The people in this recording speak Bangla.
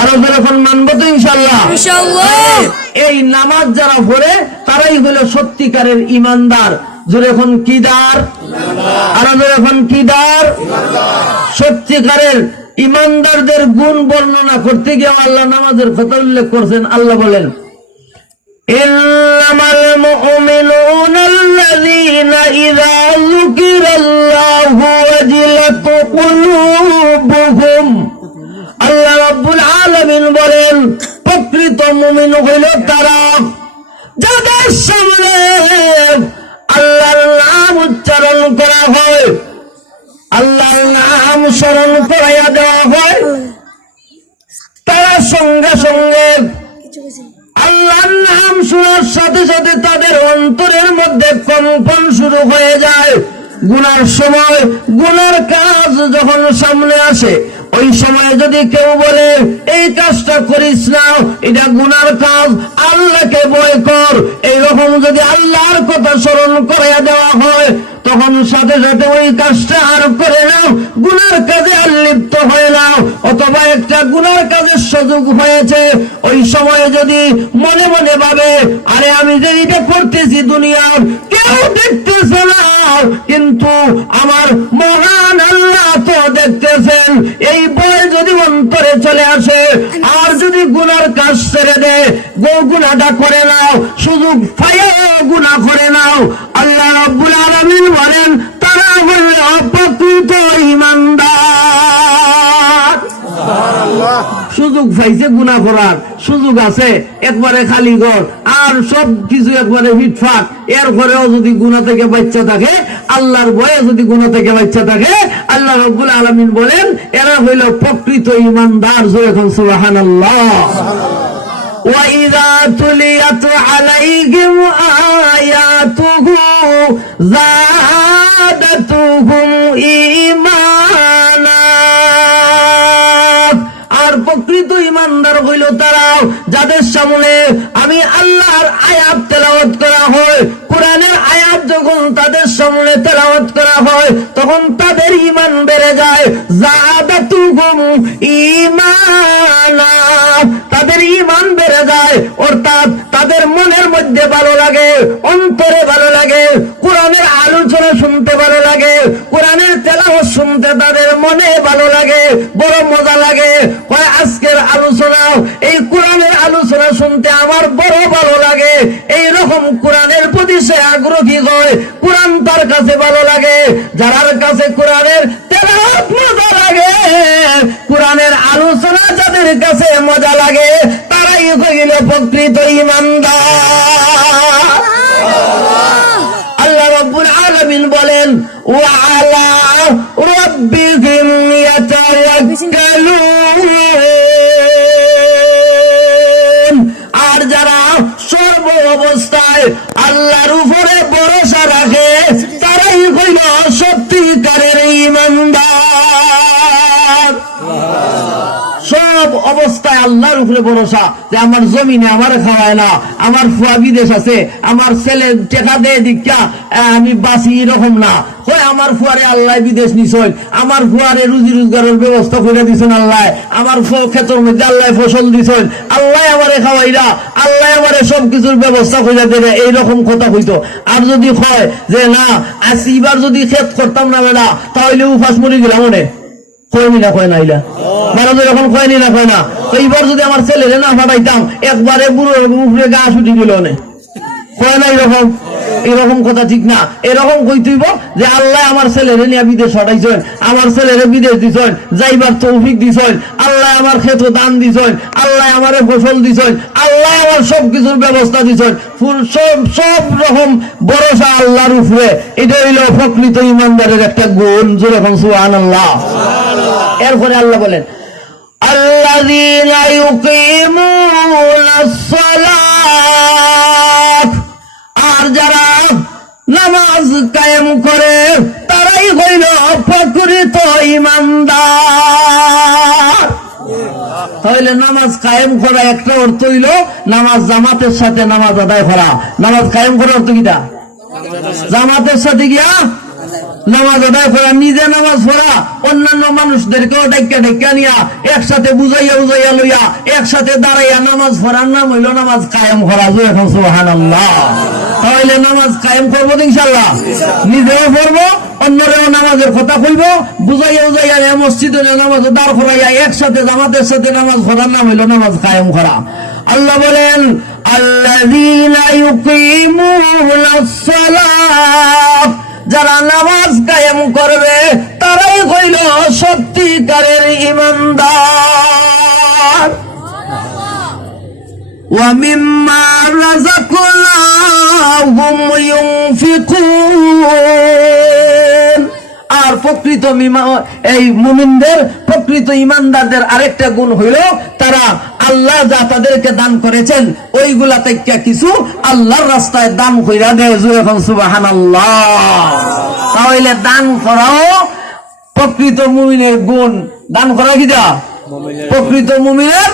আরো যখন মানবো তো ইনশাল্লাহ। এই নামাজ যারা পড়ে তারাই হলো সত্যিকারের ইমানদার। জোরে এখন কিদার, আরো জোরে এখন কিদার। সত্যিকারের ইমানদারদের গুণ বর্ণনা করতে গিয়ে আল্লাহ নামাজের কথা উল্লেখ করছেন। আল্লাহ বলেন, ইন্নামাল মুমিনুনা আল্লাযীনা ইযা যুকিরাল্লাহু ওয়াজিলাত কুলুবুহুম। আল্লাহ রাব্বুল আলামিন বলেন, প্রকৃত মুমিন হইল তারা যাদের সামনে আল্লাহর নাম উচ্চারণ করা হয়, আল্লাহর নাম স্মরণ করাইয়া দেওয়া হয়, তারা সঙ্গে সঙ্গে আল্লাহর নাম শোনার সাথে সাথে তাদের অন্তরের মধ্যে কম্পন শুরু হয়ে যায়। গুনার সময় গুনার কাজ যখন সামনে আসে, ওই সময় যদি কেউ বলে এই কাজটা করিস না, এটা গুনার কাজ, আল্লাহকে ভয় কর, এইরকম যদি আল্লাহর কথা স্মরণ করাইয়া দেওয়া হয়, তখন সাথে সাথে ওই কাজটা আর করে নাও, গুনার কাজে আর লিপ্ত হয়ে নাও। অথবা একটা গুনার কাজের সুযোগ হয়েছে, ওই সময়ে যদি মনে মনে ভাবে, আরে আমি যে এটা করতেছি দুনিয়ার কেউ দেখতেছে না, কিন্তু আমার মহান আল্লাহ তো দেখতেছেন, এই ভয় যদি অন্তরে চলে আসে, আর যদি গুনার কাজ ছেড়ে দেয়, গুনাহটা করে নাও, সুযোগ পাইয়া গুনাহ করে নাও, আল্লাহ রাব্বুল আলামিন বলেন তারা হল প্রকৃত ঈমানদার। সুযোগ পাইছে গুনাহ করার, সুযোগ আছে, একবারে খালি ঘর আর সব কিছু একবারে ফিটফাট, এরপরেও যদি গুনাহ থেকে বাঁচা থাকে, আল্লাহর ভয়ে যদি গুনাহ থেকে বাঁচা থাকে, আল্লাহ রাব্বুল আলামিন বলেন এরা হইল প্রকৃত ঈমানদার। যখন সুবহানাল্লাহ। وَإِذَا تُلِيَتْ عَلَيْهِمْ آيَاتُهُ زَادَتْهُمْ ঈমানা। আর প্রকৃত ঈমানদার হইল তারা যাদের সামনে আমি আল্লাহর আয়াত তেলাওয়াত করা হয়, কোরআনের আয়াত যখন তাদের সামনে তেলাওয়াত করা হয়, তখন তাদের ঈমান বেড়ে যায়। যাদাতুহুম ঈমানা, তাদের ঈমান বেড়ে যায়, অর্থাৎ তাদের মনের মধ্যে ভালো লাগে, অন্তরে ভালো লাগে, কোরআনের আলোচনা শুনতে ভালো লাগে, কোরআনের তেলাওয়াত শুনতে তাদের মনে ভালো লাগে, বড় মজা লাগে। কয় আজকের আলোচনা, এই কোরআনের আলোচনা শুনতে আমার বড় ভালো লাগে। এই রকম কোরআনের প্রতি সে আগ্রহী হয়, কোরআন তার কাছে ভালো লাগে। যার কাছে কোরআনের তেলাওয়াত মজা লাগে, কোরআনের আলোচনা যাদের কাছে মজা লাগে, তারাই হইল প্রকৃত ঈমানদার। আল্লাহ রাব্বুল আলামিন বলেন, ওয়া আলা রাব্বিহিম ইয়াতাওয়াক্কালুন। আর যারা সর্ব অবস্থায় আল্লাহর উপরে ভরসা রাখে, তারাই হইল সত্যিকারের ঈমানদার। সব অবস্থায় আল্লাহর উপরে ভরসা, যে আমার জমিনে আমার খাওয়ায় না, আমার ফুয়া বিদেশ আছে, আমার ছেলে টেকা দেয় দীক্ষা আমি বাঁচি, এরকম না। হয় আমার ফুয়ারে আল্লাহ বিদেশ নিছই, আমার ফুয়ারে রুজি রোজগারের ব্যবস্থা করে দিছেন আল্লাহ, আমার ক্ষেতের মধ্যে আল্লাহ ফসল দিছেন, আল্লাহ আমারে খাওয়াইরা, আল্লাহ আমারে সবকিছুর ব্যবস্থা করে দেবে, এইরকম কথা হইতো। আর যদি হয় যে না আসিবার যদি ক্ষেত করতাম না বেড়া, তাহলে উপাস মরি গেলাম মনে কয়নি না, কয় না, ইলা মানুষ এরকম কয়নি না, কয় না। তো এইবার যদি আমার ছেলেরে না পাঠাইতাম, একবারে বুড়ো উপরে গা ছুটি গেল অনেক, কয় না এরকম, এরকম কথা ঠিক না। এরকম কইতেইব যে আল্লাহ আমার ছেলেরে নিয়ে বিদেশ পাঠাইছেন, আমার ছেলেরে বিদেশ দিছেন, যাইবার তৌফিক দিছেন, আল্লাহ আমার ক্ষেত দান দিছেন, আল্লাহ আমার ফসল দিছেন, আল্লাহ আমার সবকিছুর ব্যবস্থা দিছেন, সব রকম ভরসা আল্লাহর উপরে। এটা হইল প্রকৃত ঈমানদারের একটা গুণ। যেরকম সুবহানাল্লাহ। এরপরে আল্লাহ বলেন, আল্লাযীনা ইউকিমুনাস সালাত। আর যারা নামাজ কায়েম করে, তারাই হইল প্রকৃত ঈমানদার। তাহলে নামাজ কায়েম করা একটা অর্থ হইল নামাজ জামাতের সাথে নামাজ আদায় করা। নামাজ কায়েম করার অর্থ কিটা? জামাতের সাথে গিয়া নামাজ আদায় করা, নিজে নামাজ পড়া, অন্যান্য মানুষদেরকেও ডাইকা ডাইকা নিয়া একসাথে বুঝাইয়া বুঝাইয়া লইয়া একসাথে দাঁড়াইয়া নামাজ পড়ার নাম হইল নামাজ কায়েম করা। এখন সুবহানাল্লাহ। তাহলে নামাজ কায়েম করবো ইনশাআল্লাহ, নিজেও পড়বো, অন্যরাও নামাজের কথা কইব, বুঝাইয়া বুঝাইয়া মসজিদে নামাজ দাঁড় করাইয়া একসাথে জামাতের সাথে নামাজ পড়ার নাম হইল নামাজ কায়েম করা। আল্লাহ বলেন আল্লাযীনা ইউকিমুনাস সালাত, যারা নামাজ কায়েম করবে তারাই হইল সত্যিকারের ঈমানদার। ওয়া মিম্মা রাযাকনাহুম ইউনফিকুন, আর প্রকৃত এই মুমিনদের, প্রকৃত ঈমানদারদের আরেকটা গুণ হইল তারা আল্লাহ যা তাদেরকে দান করেছেন ওইগুলা থেকে কিছু আল্লাহর রাস্তায় দান কইরা দেয়। এখন সুবহানাল্লাহ। তাহলে দান করাও প্রকৃত মুমিনের গুণ। দান করা কি যা প্রকৃত মুমিনের